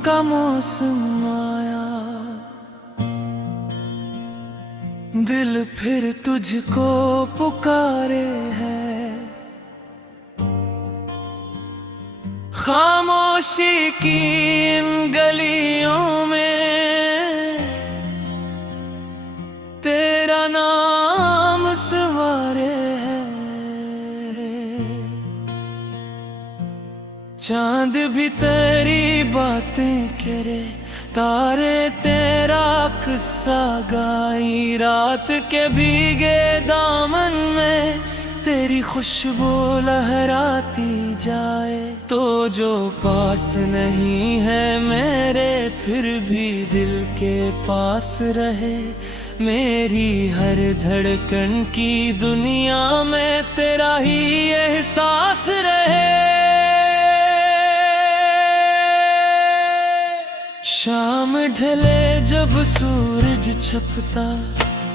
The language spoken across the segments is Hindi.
का मौसम आया, दिल फिर तुझको पुकारे है। खामोशी की इन गलियों में तेरा नाम सवारे है। चांद भी तेरी बातें करे, तारे तेरा किस्सा गाई। रात के भीगे दामन में तेरी खुशबू लहराती जाए। तो जो पास नहीं है मेरे, फिर भी दिल के पास रहे। मेरी हर धड़कन की दुनिया में तेरा ही एहसास रहे। शाम ढले जब सूरज छपता,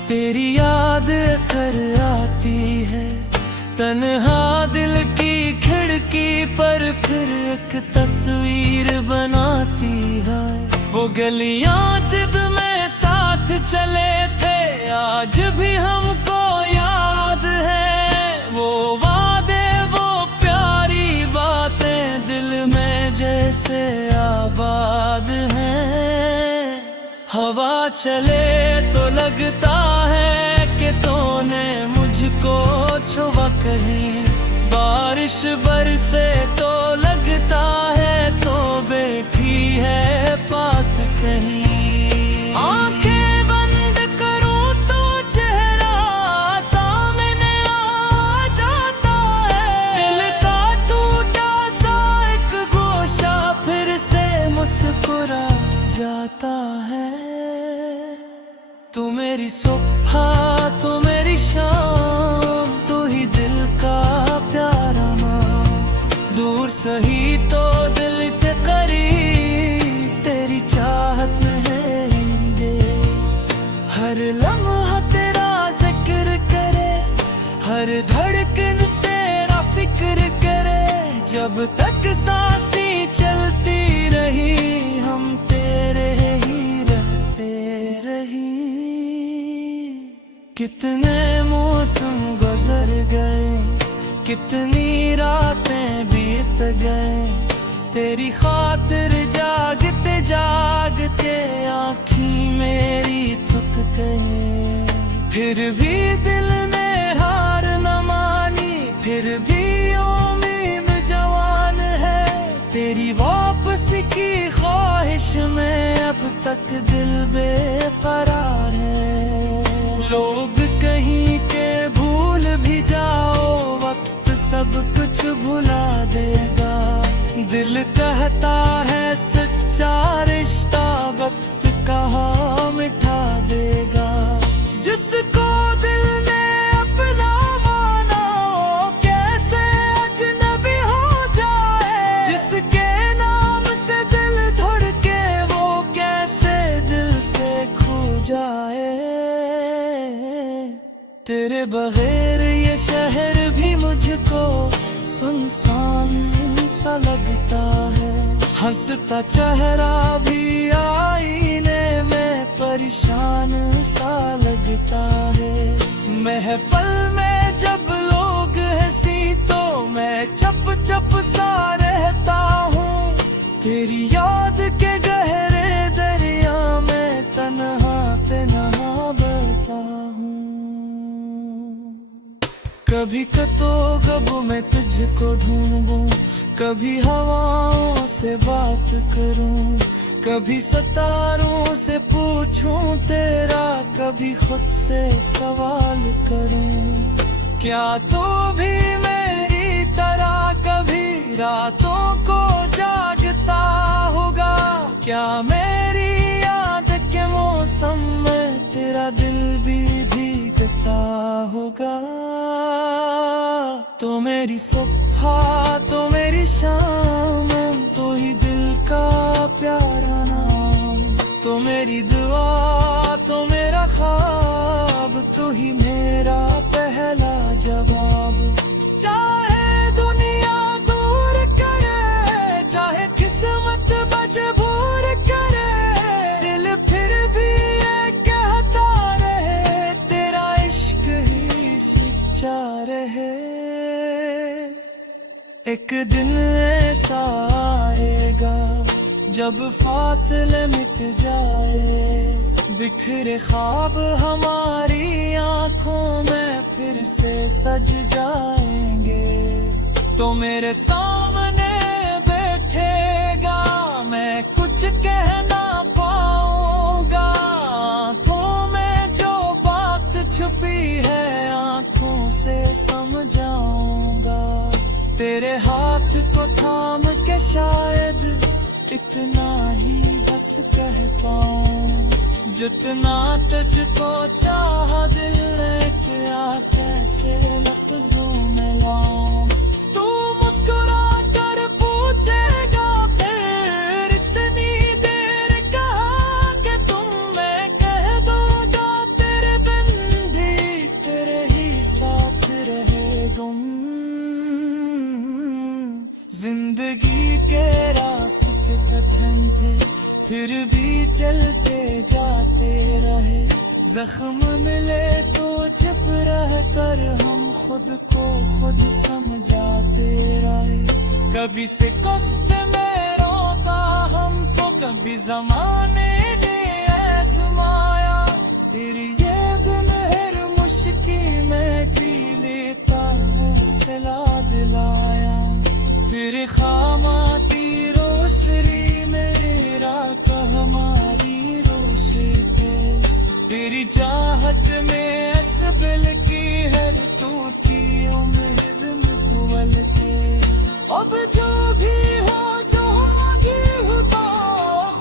तेरी याद कर आती है। तन्हा दिल की खिड़की पर फिर एक तस्वीर बनाती है। वो गलियां जब में साथ चले थे, आज भी हमको याद है। वो वादे, वो प्यारी बातें दिल में जैसे आबाद हैं। हवा चले तो लगता है कि तूने मुझको छुआ कहीं। बारिश बरसे तो लगता है तो बैठी है पास कहीं। आंखें बंद करूं तो चेहरा सामने आ जाता है। दिल का टूटा सा एक गोशा फिर से मुस्कुरा जाता है। तू मेरी सुबह, तू मेरी शाम, तू ही दिल का प्यारा नाम। दूर सही तो दिल के करीब, तेरी चाहत में है। हर लम्हा तेरा जिक्र करे, हर धड़कन तेरा फिक्र करे। जब तक सांसें चलती रही, हम तेरे ही रहते रही। कितने मौसम गुजर गए, कितनी रातें बीत गए। तेरी खातिर जागते जागते आँखें मेरी थक गए। फिर भी दिल ने हार न मानी, फिर भी उम्मीद जवान है। तेरी वापसी की ख्वाहिश में अब तक दिल बेकरार है। लोग कहीं के भूल भी जाओ, वक्त सब कुछ भुला देगा। दिल कहता है सच्चा रिश्ता वक्त कहाँ मिठा देगा। जिसको दिल ने अपना माना, वो कैसे अजनबी हो जाए। जिसके नाम से दिल धड़के, वो कैसे दिल से खो जाए। तेरे बगैर ये शहर भी मुझको सुनसान सा लगता है। हंसता चेहरा भी आईने में परेशान सा लगता है। महफिल में जब लोग हंसी तो मैं चप चप सा रहता हूँ। तेरी याद के गहरे दरिया में तन्हा तन्हा बहता हूँ। कभी कतो गब में तुझको ढूंढूं, कभी हवाओं से बात करूं। कभी सितारों से पूछूं तेरा, कभी खुद से सवाल करूं। क्या तू भी मेरी तरह कभी रातों को जागता होगा। क्या मेरी याद के मौसम में तेरा दिल भी भीगता होगा। तो मेरी सुबह, तो मेरी शाम, तो ही दिल का प्यारा नाम। तो मेरी दुआ, तो मेरा ख्वाब, तो ही मेरा पहला जवाब। चाहे दुनिया दूर करे, चाहे किस्मत बजबूर एक दिन ऐसा आएगा जब फासले मिट जाए, बिखरे ख्वाब हमारी आंखों में फिर से सज जाएंगे। तो मेरे सामने बैठेगा, मैं कुछ कह ना पाऊंगा। आंखों में जो बात छुपी है आंखों से समझाऊंगा। तेरे हाथ को थाम के शायद इतना ही बस कह पाऊं, जितना तुझको चाह दिल ने, क्या कैसे लफ्जों में लाऊं। तू मुस्कुरा कर पूछेगा फिर इतनी देर कहा कि तुम, मैं कह दूंगा तेरे बिन भी तेरे ही साथ रहे गुम। जिंदगी के रास्ते कठिन थे फिर भी चलते जाते रहे। जख्म मिले तो चुप रह कर हम खुद को खुद समझाते रहे। कभी से कष्ट में रोका हमको, कभी जमाने ने आजमाया। तेरी ये दिन हर मुश्किल में जी लेता हौसला दिलाया। फिर खामाती रोशनी में रात हमारी रोशनी, तेरी चाहत में असबिल की हर टूटी उम्मीद में तुवल थे। अब जो भी हो जो आगे हो तो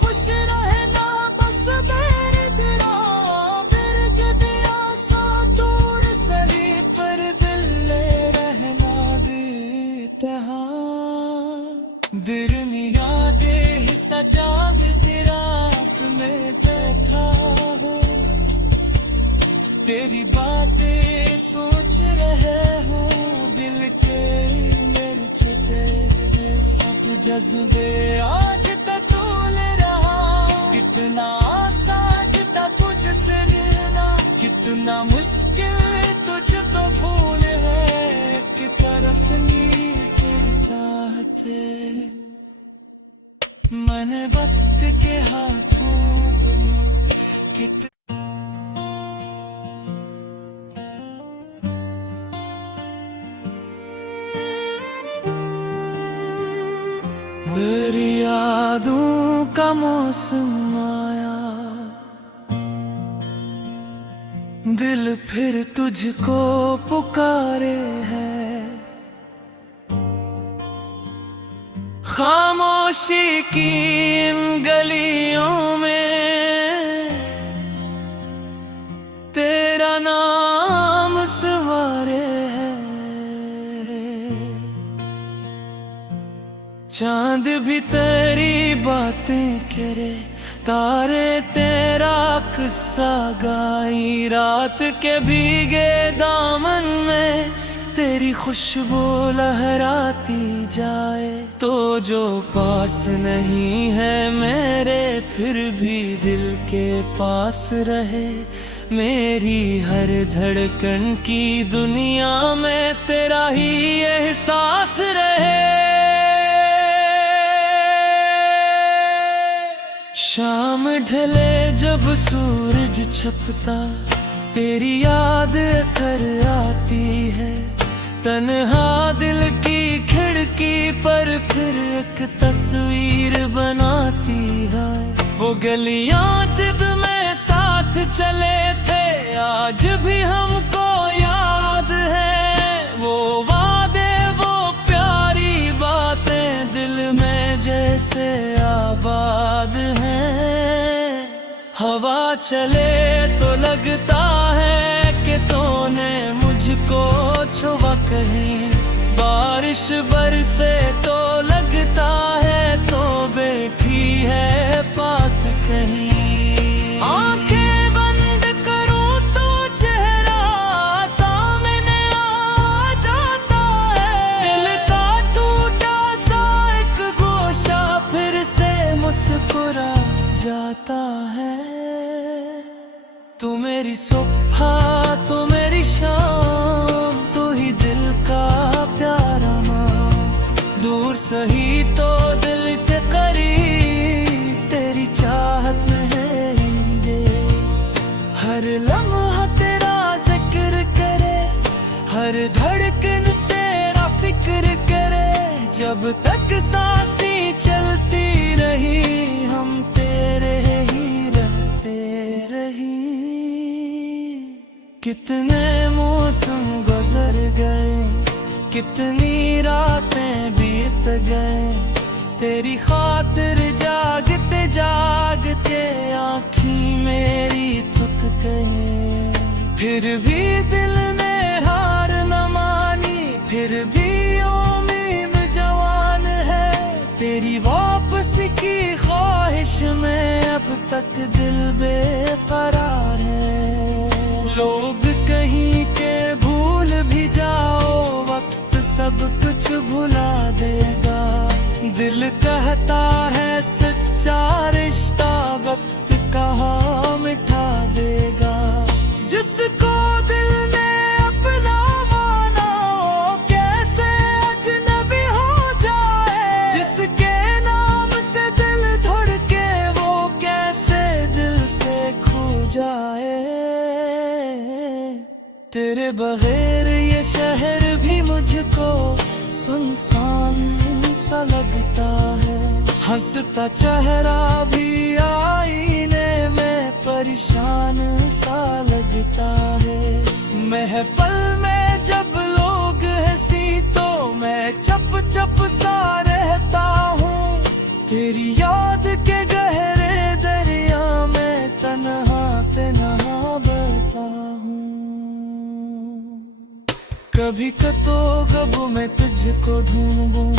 खुश रहना बस मेरे तेरा। बिरग दिया सा दूर सही पर दिल ले रहना देता। दुनिया दे सजा भी रात में बैठा हो, तेरी बातें सोच रहे हो। दिल के मेरे छुटे सब जज्बे आज तक तोल रहा। कितना आसान था तुझसे मिलना, कितना मुश्किल तुझ तो भूल है। कि तरफ नीत चाहते मैंने वक्त के हाथों कितना। मेरी यादों का मौसम आया, दिल फिर तुझको पुकारे है। खामोशी की इन गलियों में तेरा नाम सवारे है। चांद भी तेरी बातें करे, तारे तेरा किस्सा गाई। रात के भीगे दामन में तेरी खुशबू लहराती जाए। तो जो पास नहीं है मेरे फिर भी दिल के पास रहे। मेरी हर धड़कन की दुनिया में तेरा ही एहसास रहे। शाम ढले जब सूरज छपता, तेरी याद कर आती है। तन्हा दिल की खिड़की पर फिर एक तस्वीर बनाती है। वो गलियां जब में साथ चले थे आज भी हमको याद है। वो वादे वो प्यारी बातें दिल में जैसे आबाद हैं। हवा चले तो लगता है कि तूने मुझको छुआ कहीं। बारिश बरसे तो लगता है तो बैठी है पास कहीं। आंखें बंद करूं तो चेहरा सामने आ जाता है। दिल का टूटा सा एक गोशा फिर से मुस्कुरा जाता है। तू मेरी सुबह तू मेरी शाम, तू ही दिल का प्यारा नाम। हर लम्हा तेरा जिक्र करे, हर धड़कन तेरा फिक्र करे। जब तक सांसें चलती रही हम तेरे ही रहते रही। कितने मौसम गुजर गए, कितनी रातें बीत गए, तेरी खातिर जागते जागते आँखें मेरी थक गए। फिर भी दिल ने हार न मानी, फिर भी उम्मीद जवान है। तेरी वापसी की ख्वाहिश में अब तक दिल बेकरार है। लोग कहीं के भूल भी जाओ, वक्त सब कुछ भुला देगा। दिल कहता है सच्चा रिश्ता वक्त कहाँ मिटा देगा। जिसको दिल ने अपना माना वो कैसे अजनबी हो जाए। जिसके नाम से दिल धड़के वो कैसे दिल से खो जाए। तेरे बगैर ये शहर भी मुझको सुनसान सा लगता है। हंसता चेहरा भी आईने में परेशान सा लगता है। महफिल में जब लोग हंसी तो मैं चप चप सा रहता हूँ। तेरी याद के गहरे दरिया में तन्हा तन्हा बहता हूँ। कभी कतोगब में तुझको ढूंढूं,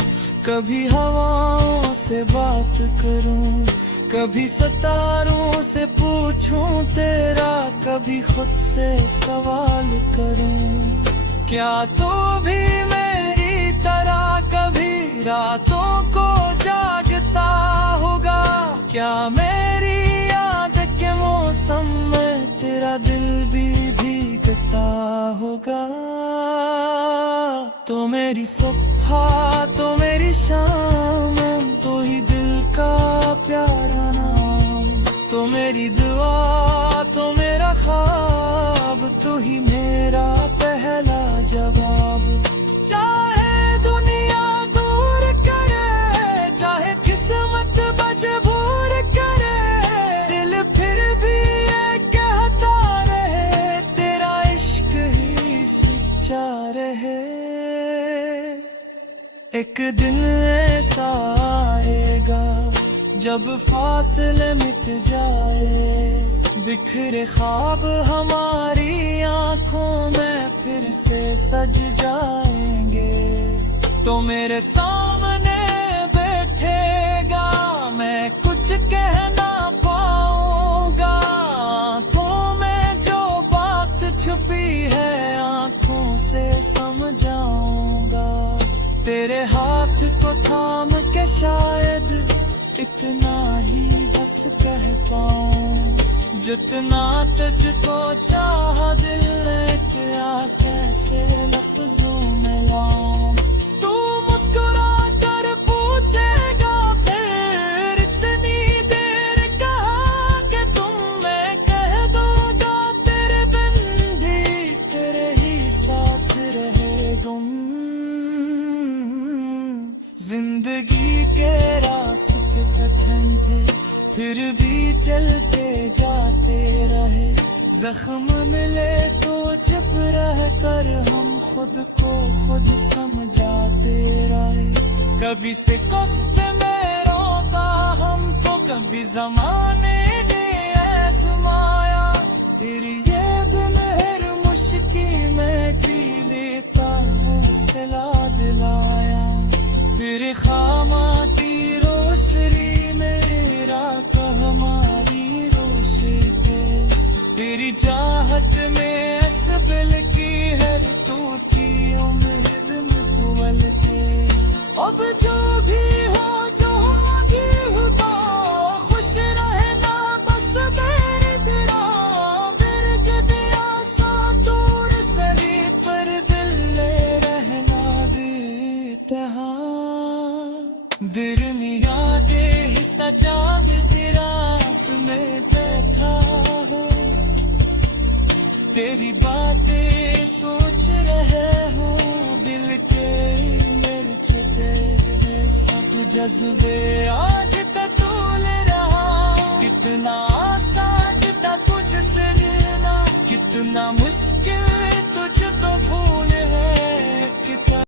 कभी हवाओं से बात करूं, कभी सितारों से पूछूं तेरा, कभी खुद से सवाल करूं। क्या तू भी मेरी तरह कभी रातों को जागता होगा। क्या मेरी याद के मौसम में तेरा दिल भी भीगता होगा। तो मेरी सुबह तो मेरी शाम, तो ही दिल का प्यारा नाम। तो मेरी दुआ तो मेरा ख्वाब, तो ही मेरा पहला जवाब। चाहे दुनिया दूर करे, चाहे किस्मत मजबूर करे, दिल फिर भी ये कहता रहे तेरा इश्क ही सच्चा रहे। एक दिन ऐसा आएगा जब फासले मिट जाए, बिखरे ख्वाब हमारी आंखों में फिर से सज जाएंगे। तो मेरे सामने बैठेगा, मैं कुछ कह ना पाऊंगा। आंखों में जो बात छुपी है आंखों से समझाऊंगा। तेरे हाथ को थाम के शायद इतना ही बस कह पाऊं। जितना तुझको चाह दिल ने क्या कैसे लफ्जों में लाऊं। तू मुस्कुरा कर पूछेगा फिर इतनी देर कहाँ के तुम। मैं कह दूंगा तेरे बिन भी तेरे ही साथ रहे गुम। जिंदगी के रास्ते कठिन थे फिर भी चलते जाते रहे। जख्म मिले तो चुप रह कर हम खुद को खुद समझाते रहे। कभी से कष्ट में रोका हमको, कभी जमाने ने आजमाया। तेरी ये दिन हर मुश्किल में जी लेता हौसला दिलाया। फिर खामाती रोशनी मेरा हमारी रोशनी थे। तेरी चाहत में असबिल की हर टूटी उम्मीद में खुवल थे। अब जो भी हो जो आगे होता खुश रहना बस मेरे तेरा। बिरग दिया सा दूर सही पर दिल ले रहना बेतहा। दिरनिया दे हिस्सा चांद तेरा में बैठा हो। तेरी बातें सोच रहे हूँ दिल के मिर्च तेरे सब जज्बे आज तक तूल रहा कितना आसान था तुझसे मिलना कितना मुश्किल